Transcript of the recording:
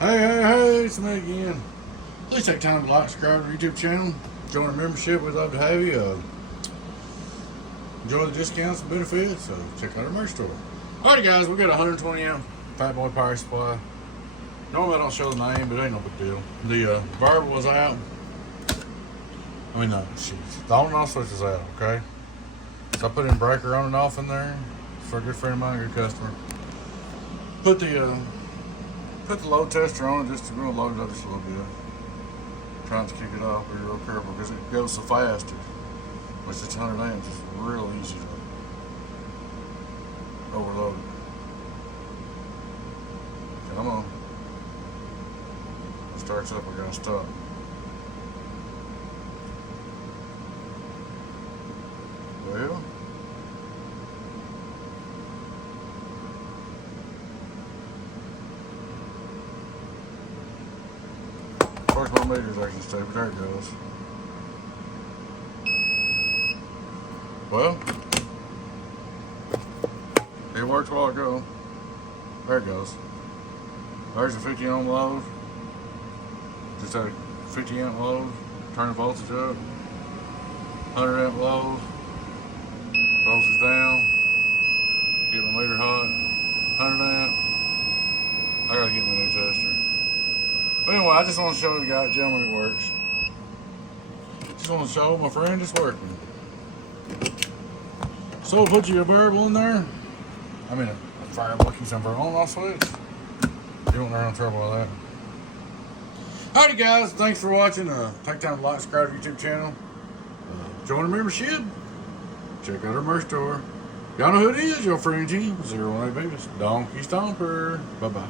Hey, it's me again. Please take time to like, subscribe to our YouTube channel, join our membership. We'd love to have you. Enjoy the discounts and benefits, so check out our merch store. Alrighty guys, we got a 120 amp Fat Boy power supply. Normally I don't show the name, but it ain't no big deal. The variable was out. The on and off switch is out, okay? So I put in breaker on and off in there for a good friend of mine, a good customer. Put the load tester on it just to really load it up just a little bit. Trying to kick it off, be real careful because it goes so fast. Which it's 100 amps, it's real easy to overload it. Come on. It starts up, I gotta stop. Well, of course my meter's actually stay, but there it goes. Well, it worked a while ago. There it goes. There's a 50 ohm load. Just a 50 amp load. Turn the voltage up. 100 amp load. Voltage down. Get my meter hot. 100 amp. I gotta get my new tester. But anyway, I just want to show the gentleman it works. Just want to show my friend it's working. So we'll put your variable in there. A variable, keep some variable on off switch. You won't run into trouble with that. Alrighty guys, thanks for watching. Take time to like, subscribe to our YouTube channel. Join our membership. Check out our merch store. Y'all know who it is, your friend Jim, 018 Babies. Donkey Stomper. Bye-bye.